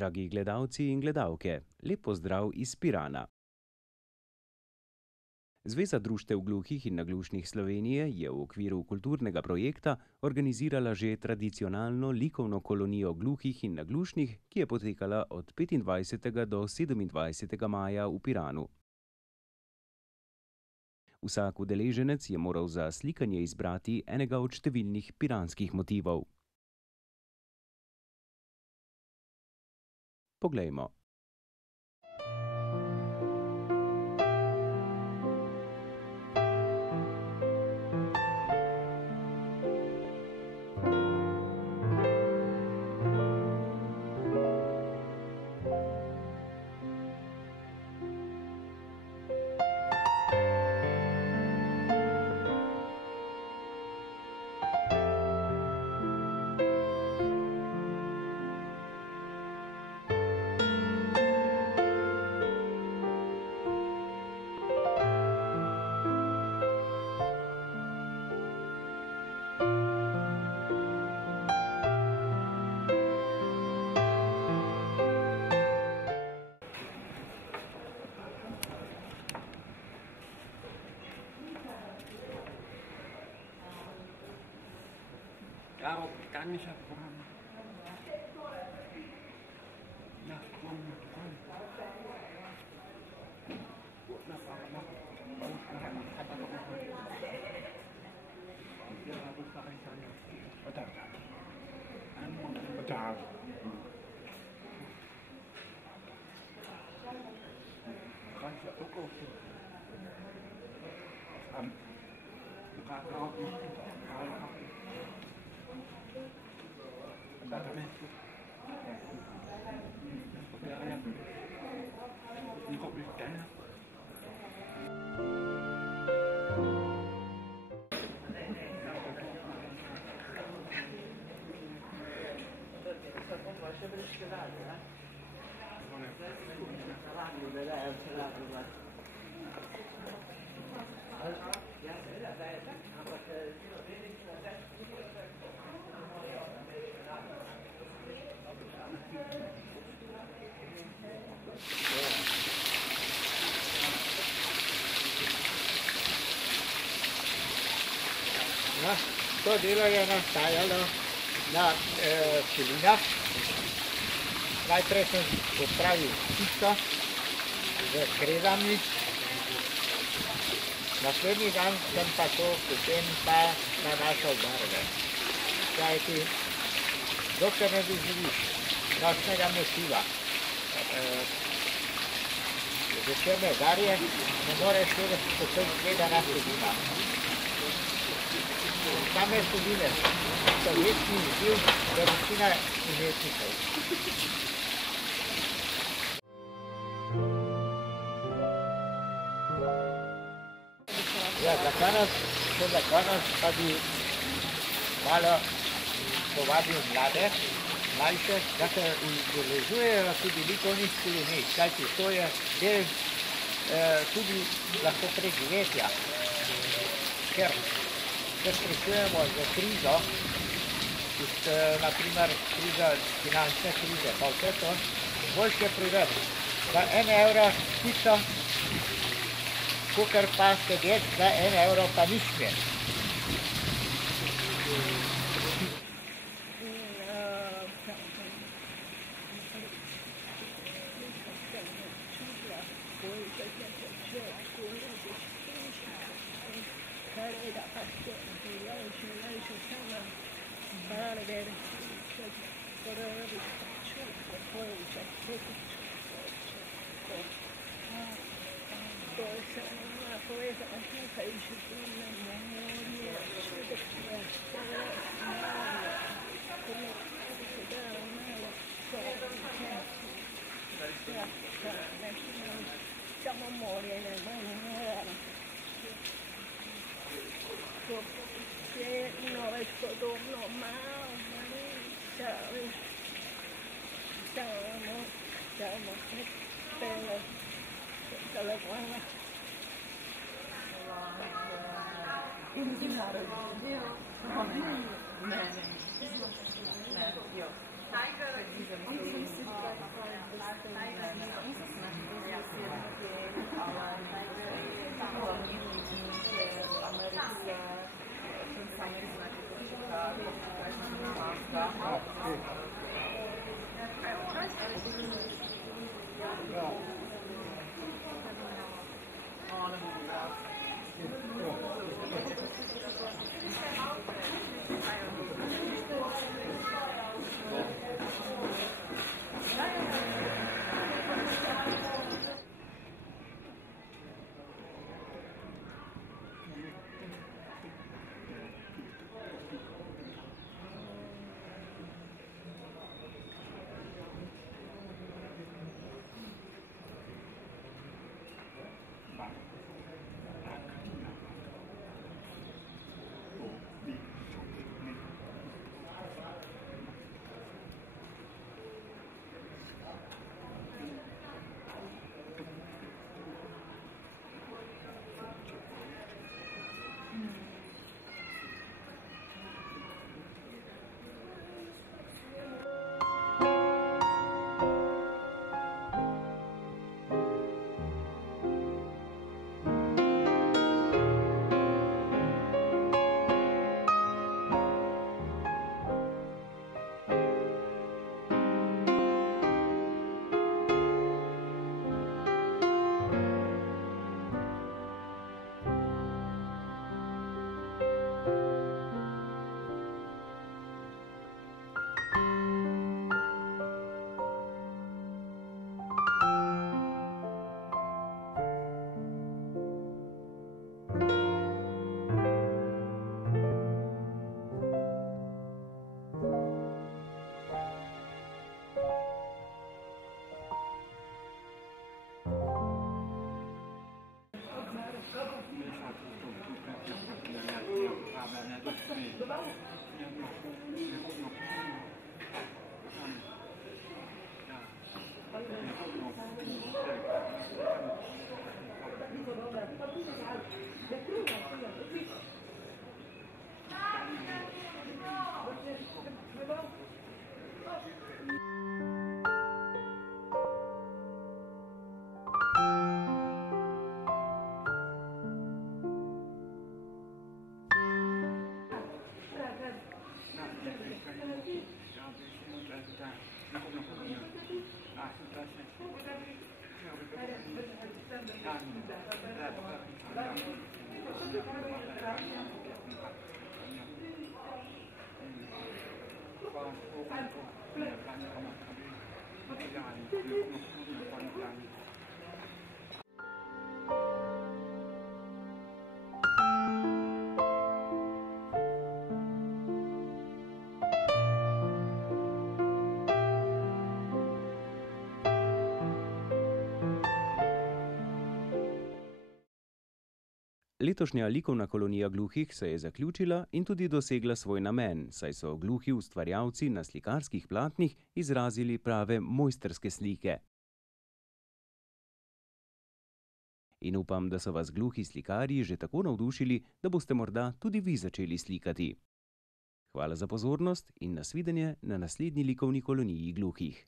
Dragi gledalci in gledalke, lep pozdrav iz Pirana. Zveza društev gluhih in naglušnih Slovenije je v okviru kulturnega projekta organizirala že tradicionalno likovno kolonijo gluhih in naglušnih, ki je potekala od 25. do 27. maja v Piranu. Vsak udeleženec je moral za slikanje izbrati enega od številnih piranskih motivov. Poglejmo. Ja, kann ich abfahren. Ja, komm. Gut, nach vorne. No, to delo je nastajalo na celinah. Najprej sem popravil čisto z kredami, naslednji dan sem pa to potem pa nanašal barve. Kajti, dokler ne doživiš nosnega motiva, večerne garje, ne moreš vedeti, kako se izgleda na celina. Same celine so večni izziv za večina umetnikov. Ja, za konec pa bi malo povabil mlajše, da se udeležujejo tudi likovnih kolonij, kajti to je del tudi lahko preživetja, ker se srečujemo z krizo, naprimer finančne krize, pa vse to, boljše priveti za 1 evro skico, kakor pa sedeti za 1 evro pa nič ne. Ne, io. Letošnja likovna kolonija gluhih se je zaključila in tudi dosegla svoj namen, saj so gluhi ustvarjalci na slikarskih platnih izrazili prave mojstrske slike. In upam, da so vas gluhi slikarji že tako navdušili, da boste morda tudi vi začeli slikati. Hvala za pozornost in nasvidenje na naslednji likovni koloniji gluhih.